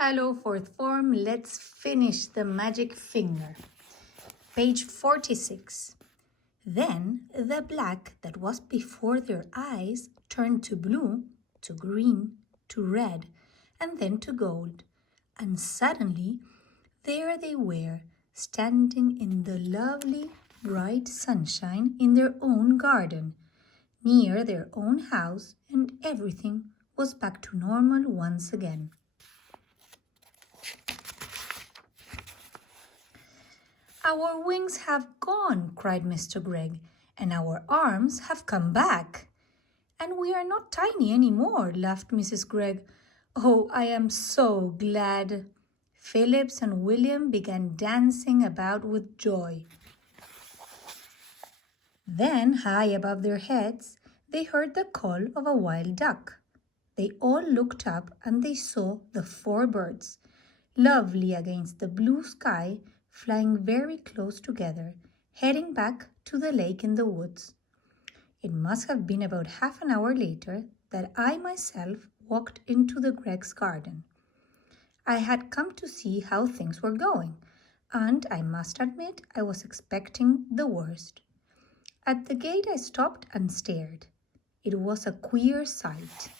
Hello, fourth form. Let's finish the magic finger. Page 46. Then the black that was before their eyes turned to blue, to green, to red, and then to gold. And suddenly, there they were, standing in the lovely, bright sunshine in their own garden, near their own house, and everything was back to normal once again. "Our wings have gone," cried Mr. Gregg, "and our arms have come back." "And we are not tiny any more," laughed Mrs. Gregg. "Oh, I am so glad." Phillips and William began dancing about with joy. Then, high above their heads, they heard the call of a wild duck. They all looked up and they saw the 4 birds, lovely against the blue sky, flying very close together, heading back to the lake in the woods. It must have been about half an hour later that I myself walked into the Greggs' garden. I had come to see how things were going, and I must admit I was expecting the worst. At the gate I stopped and stared. It was a queer sight.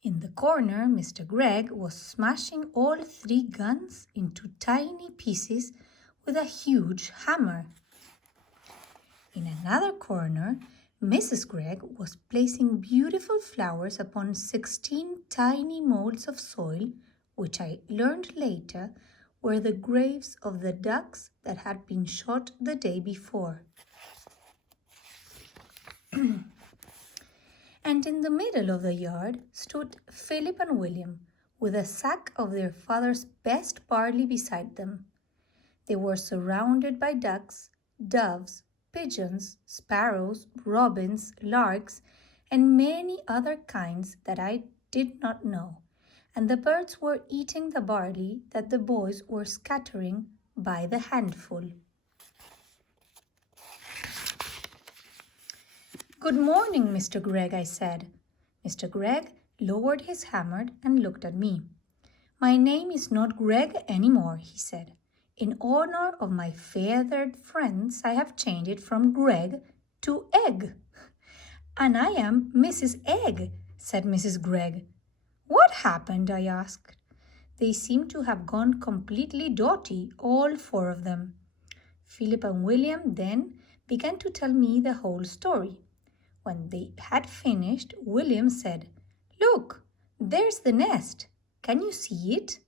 In the corner, Mr. Gregg was smashing all 3 guns into tiny pieces with a huge hammer. In another corner, Mrs. Gregg was placing beautiful flowers upon 16 tiny molds of soil, which I learned later were the graves of the ducks that had been shot the day before. And in the middle of the yard stood Philip and William, with a sack of their father's best barley beside them. They were surrounded by ducks, doves, pigeons, sparrows, robins, larks, and many other kinds that I did not know, and the birds were eating the barley that the boys were scattering by the handful. "Good morning, Mr. Gregg," I said. Mr. Gregg lowered his hammer and looked at me. "My name is not Gregg anymore," he said. "In honor of my feathered friends, I have changed it from Gregg to Egg." "And I am Mrs. Egg," said Mrs. Gregg. "What happened?" I asked. They seemed to have gone completely dotty, all 4 of them. Philip and William then began to tell me the whole story. When they had finished, William said, "Look, there's the nest. Can you see it?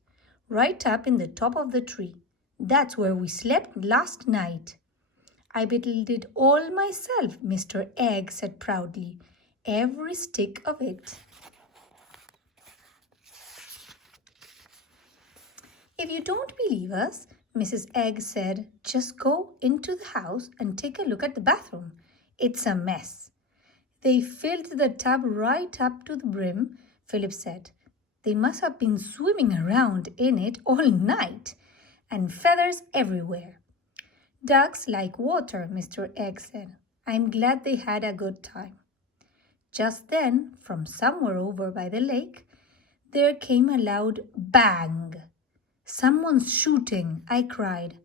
Right up in the top of the tree. That's where we slept last night." "I built it all myself," Mr. Egg said proudly. "Every stick of it." "If you don't believe us," Mrs. Egg said, "just go into the house and take a look at the bathroom. It's a mess." "They filled the tub right up to the brim," Philip said. "They must have been swimming around in it all night, and feathers everywhere." "Ducks like water," Mr. Egg said. "I'm glad they had a good time." Just then, from somewhere over by the lake, there came a loud bang. "Someone's shooting," I cried.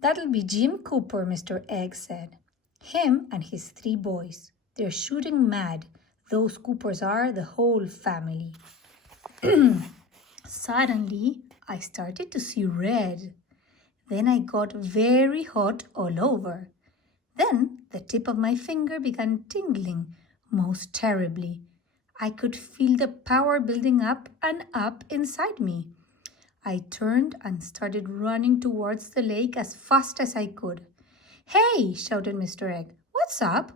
"That'll be Jim Cooper," Mr. Egg said. "Him and his 3 boys. They're shooting mad. Those Coopers are the whole family." Suddenly, I started to see red. Then I got very hot all over. Then the tip of my finger began tingling most terribly. I could feel the power building up and up inside me. I turned and started running towards the lake as fast as I could. "Hey!" shouted Mr. Egg. "What's up?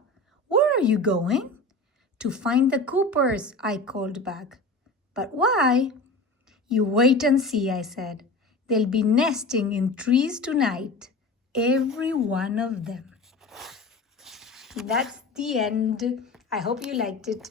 Where are you going?" "To find the Coopers," I called back. "But why?" "You wait and see," I said. "They'll be nesting in trees tonight. Every one of them." That's the end. I hope you liked it.